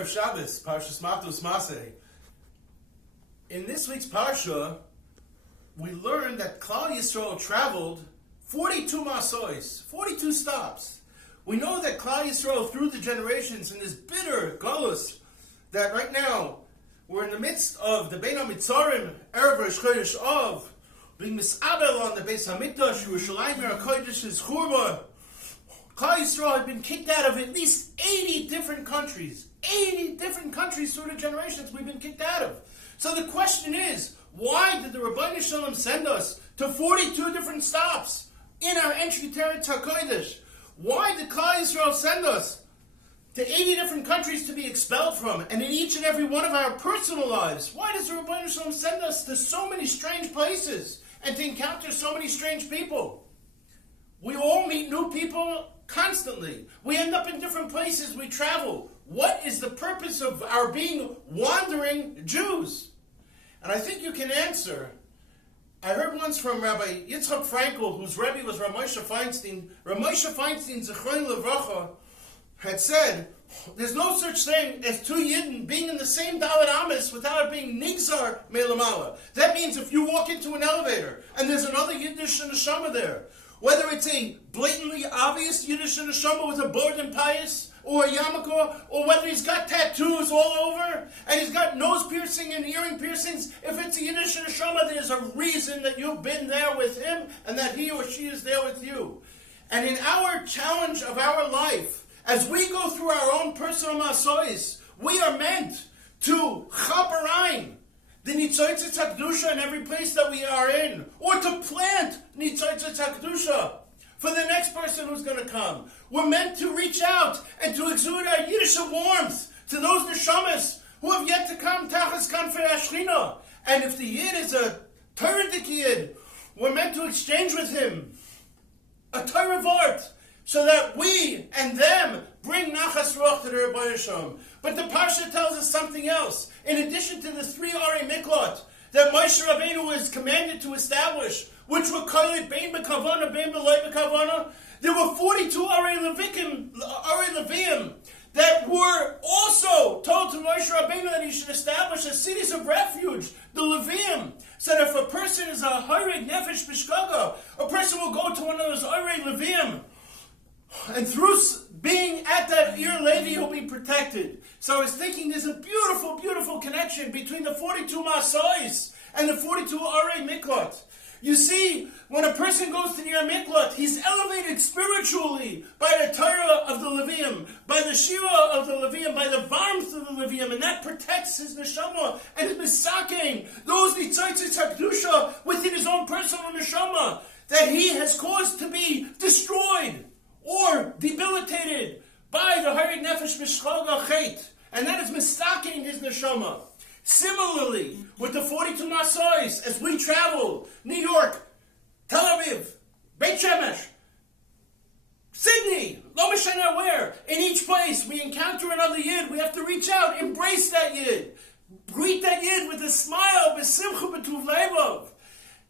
Erev Shabbos, Parshas Mטות Mes'y. In this week's Parsha, we learned that Klal Yisrael traveled 42 Masois, 42 stops. We know that Klal Yisrael, through the generations, in this bitter galus, that right now we're in the midst of the Bein HaMitzarim, Erev Rosh Chodesh Av, being misabel on the Beis HaMikdash, Yerushalayim HaKodesh's Churban. Klal Yisrael had been kicked out of at least 80 different countries. 80 different countries through the generations we've been kicked out of. So the question is, why did the Rabbeinu Shalom send us to 42 different stops in our entry to Eretz HaKodesh? Why did Klal Yisrael send us to 80 different countries to be expelled from, and in each and every one of our personal lives? Why does the Rabbeinu Shalom send us to so many strange places and to encounter so many strange people? We all meet new people constantly. We end up in different places. We travel. What is the purpose of our being wandering Jews? And I think you can answer. I heard once from Rabbi Yitzchak Frankel, whose Rebbe was Rav Moshe Feinstein. Rav Moshe Feinstein, Zichron Levracha, had said, there's no such thing as two Yidden being in the same Dalet Amis without it being Nigzar Melamala. That means if you walk into an elevator and there's another Yiddish neshama there, whether it's a blatantly obvious Yiddish neshama with a board and pious, or a yarmulke, or whether he's got tattoos all over, and he's got nose piercing and earring piercings, if it's a Yiddish neshama, there's a reason that you've been there with him, and that he or she is there with you. And in our challenge of our life, as we go through our own personal masois, we are meant to chaperayim the Nitzotzes HaKdusha in every place that we are in, or to plant Nitzotzes HaKdusha for the next person who's going to come. We're meant to reach out and to exude our Yiddish warmth to those neshamas who have yet to come tachas kanfei Ashchina. And if the Yid is a Torah-dik Yid, we're meant to exchange with him a Torah vort, so that we and them bring nachas ruach to the Rebbeinu Shalom. But the Parsha tells us something else. In addition to the 3 Arei Miklot that Moshe Rabbeinu was commanded to establish, which were called Bein B'Kavana, Bein B'Loi B'Kavana, there were 42 Arei Leviim that were also told to Moshe Rabbeinu that he should establish as cities of refuge, the Leviim, so that if a person is a Hareg Nefesh B'Shkaga, a person will go to one of those Arei Leviim, and through being at that Ir Levi, he'll be protected. So I was thinking there's a beautiful, beautiful connection between the 42 Masois and the 42 Arei Miklot. You see, when a person goes to the Ir Miklot, he's elevated spiritually by the Torah of the Leviim, by the Shira of the Leviim, by the warmth of the Leviim, and that protects his neshama and his misakein, those Nitzotzes HaKdusha within his own personal neshama that he has caused to be destroyed or debilitated by the Hareg Nefesh B'Shchaga Chet, and that is mistaking his neshama. Similarly, with the 42 Masois, as we travel, New York, Tel Aviv, Beit Shemesh, Sydney, lo mishnah where, in each place we encounter another Yid, we have to reach out, embrace that Yid, greet that Yid with a smile, b'simcha b'tuv levav,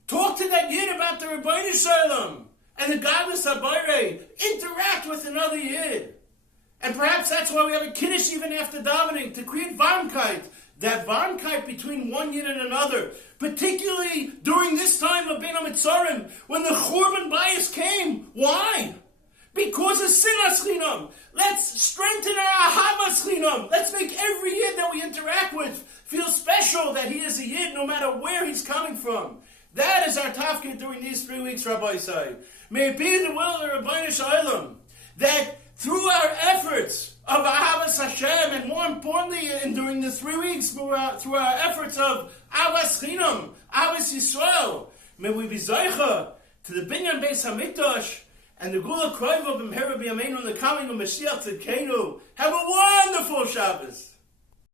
talk to that Yid about the Rebbeinu Shalom and the godless Habayre, interact with another Yid. And perhaps that's why we have a Kiddush even after davening, to create Varmkeit, that Varmkeit between one Yid and another, particularly during this time of Bein HaMitzarim, when the Churban Bayis came. Why? Because of Sinas Chinam. Let's strengthen our Ahavas Chinam. Let's make every Yid that we interact with feel special, that he is a Yid no matter where he's coming from. That is our tafkid during these 3 weeks, Rabbi Say. May it be the will of the Rebbeinu Shalom that through our efforts of Ahavas Hashem, and more importantly, and during the 3 weeks, through our efforts of Avas Chinam, Avas Yisrael, may we be Zaycha to the Binyan Beis HaMikdash and the Gula Kroiva B'mhera B'yameinu and the coming of Mashiach Tzidkenu. Have a wonderful Shabbos.